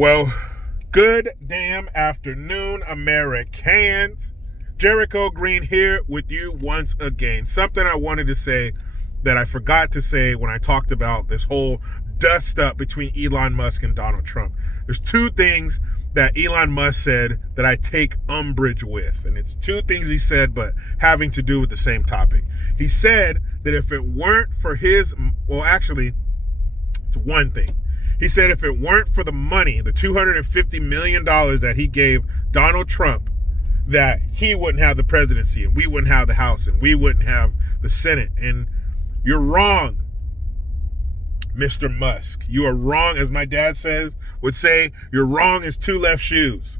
Well, good damn afternoon, Americans. Jericho Green here with you once again. Something I wanted to say that I forgot to say when I talked about this whole dust up between Elon Musk and Donald Trump. There's two things that Elon Musk said that I take umbrage with. And it's two things he said, but having to do with the same topic. He said that if it weren't for his, well, actually, it's one thing. He said if it weren't for the money, the $250 million that he gave Donald Trump, that he wouldn't have the presidency and we wouldn't have the House and we wouldn't have the Senate. And you're wrong, Mr. Musk. You are wrong, as my dad would say, you're wrong as two left shoes.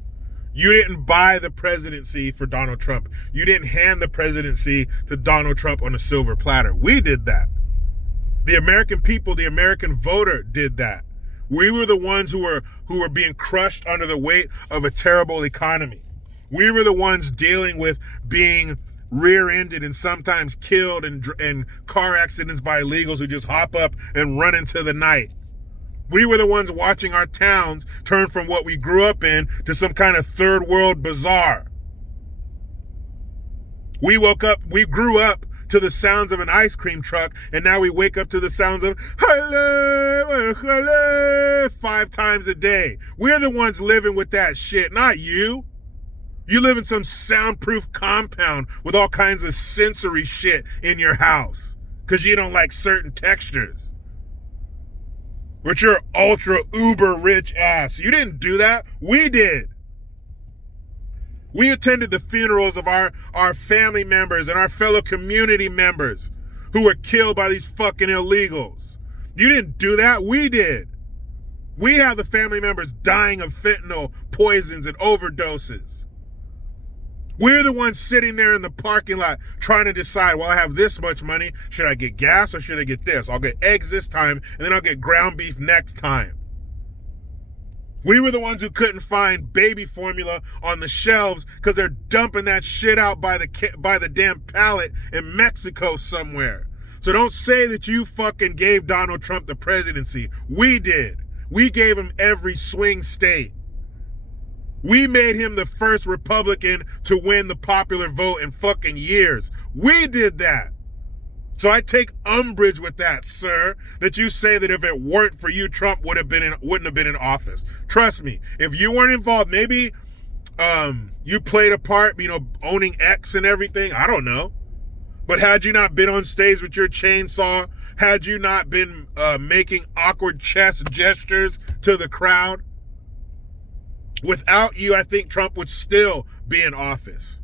You didn't buy the presidency for Donald Trump. You didn't hand the presidency to Donald Trump on a silver platter. We did that. The American people, the American voter did that. We were the ones who were being crushed under the weight of a terrible economy. We were the ones dealing with being rear-ended and sometimes killed in car accidents by illegals who just hop up and run into the night. We were the ones watching our towns turn from what we grew up in to some kind of third world bazaar. We grew up to the sounds of an ice cream truck, and now we wake up to the sounds of hello, hello 5 times a day. We're the ones living with that shit, not you. You live in some soundproof compound with all kinds of sensory shit in your house because you don't like certain textures. With your ultra uber rich ass. You didn't do that. We did. We attended the funerals of our family members and our fellow community members who were killed by these fucking illegals. You didn't do that. We did. We have the family members dying of fentanyl poisons and overdoses. We're the ones sitting there in the parking lot trying to decide, well, I have this much money. Should I get gas or should I get this? I'll get eggs this time and then I'll get ground beef next time. We were the ones who couldn't find baby formula on the shelves because they're dumping that shit out by the damn pallet in Mexico somewhere. So don't say that you fucking gave Donald Trump the presidency. We did. We gave him every swing state. We made him the first Republican to win the popular vote in fucking years. We did that. So I take umbrage with that, sir, that you say that if it weren't for you, Trump wouldn't have been in office. Trust me, if you weren't involved, maybe you played a part, owning X and everything. I don't know. But had you not been on stage with your chainsaw, had you not been making awkward chest gestures to the crowd, without you, I think Trump would still be in office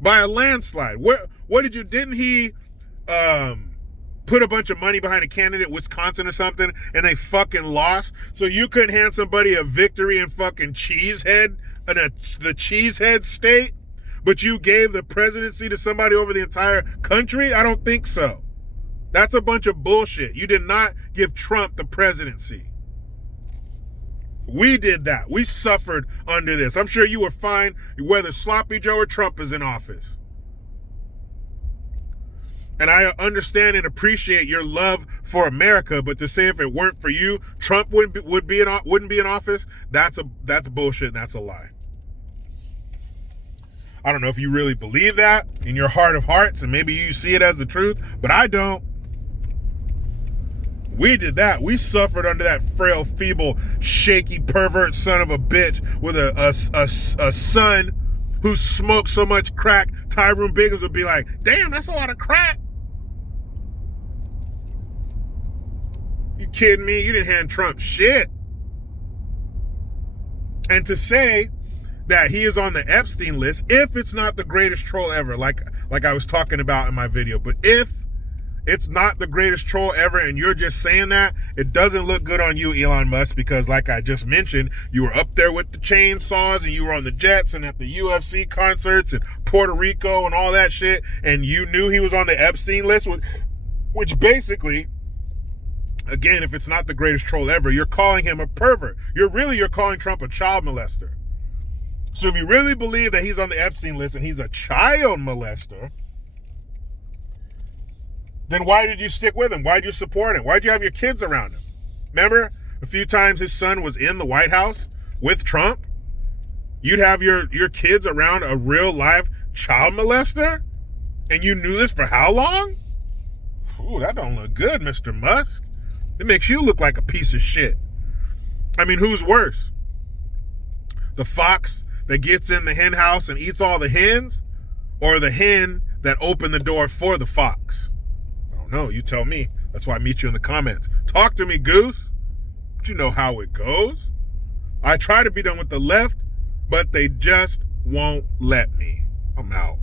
by a landslide. Didn't he put a bunch of money behind a candidate, Wisconsin or something, and they fucking lost? So you couldn't hand somebody a victory in fucking Cheesehead, the Cheesehead state, but you gave the presidency to somebody over the entire country? I don't think so. That's a bunch of bullshit. You did not give Trump the presidency. We did that. We suffered under this. I'm sure you were fine whether Sloppy Joe or Trump is in office. And I understand and appreciate your love for America, but to say if it weren't for you, Trump wouldn't be in office, that's bullshit and that's a lie. I don't know if you really believe that in your heart of hearts, and maybe you see it as the truth, but I don't. We did that. We suffered under that frail, feeble, shaky, pervert son of a bitch with a son who smoked so much crack, Tyrone Biggums would be like, damn, that's a lot of crack. You kidding me? You didn't hand Trump shit. And to say that he is on the Epstein list, if it's not the greatest troll ever, like I was talking about in my video, but if it's not the greatest troll ever and you're just saying that, it doesn't look good on you, Elon Musk, because like I just mentioned, you were up there with the chainsaws and you were on the jets and at the UFC concerts in Puerto Rico and all that shit, and you knew he was on the Epstein list, which basically, again, if it's not the greatest troll ever, you're calling him a pervert. You're calling Trump a child molester. So if you really believe that he's on the Epstein list and he's a child molester, then why did you stick with him? Why did you support him? Why did you have your kids around him? Remember a few times his son was in the White House with Trump, you'd have your kids around a real live child molester? And you knew this for how long? Ooh, that don't look good, Mr. Musk. It makes you look like a piece of shit. I mean, who's worse? The fox that gets in the hen house and eats all the hens? Or the hen that opened the door for the fox? I don't know, you tell me. That's why I meet you in the comments. Talk to me, Goose. But you know how it goes. I try to be done with the left, but they just won't let me. I'm out.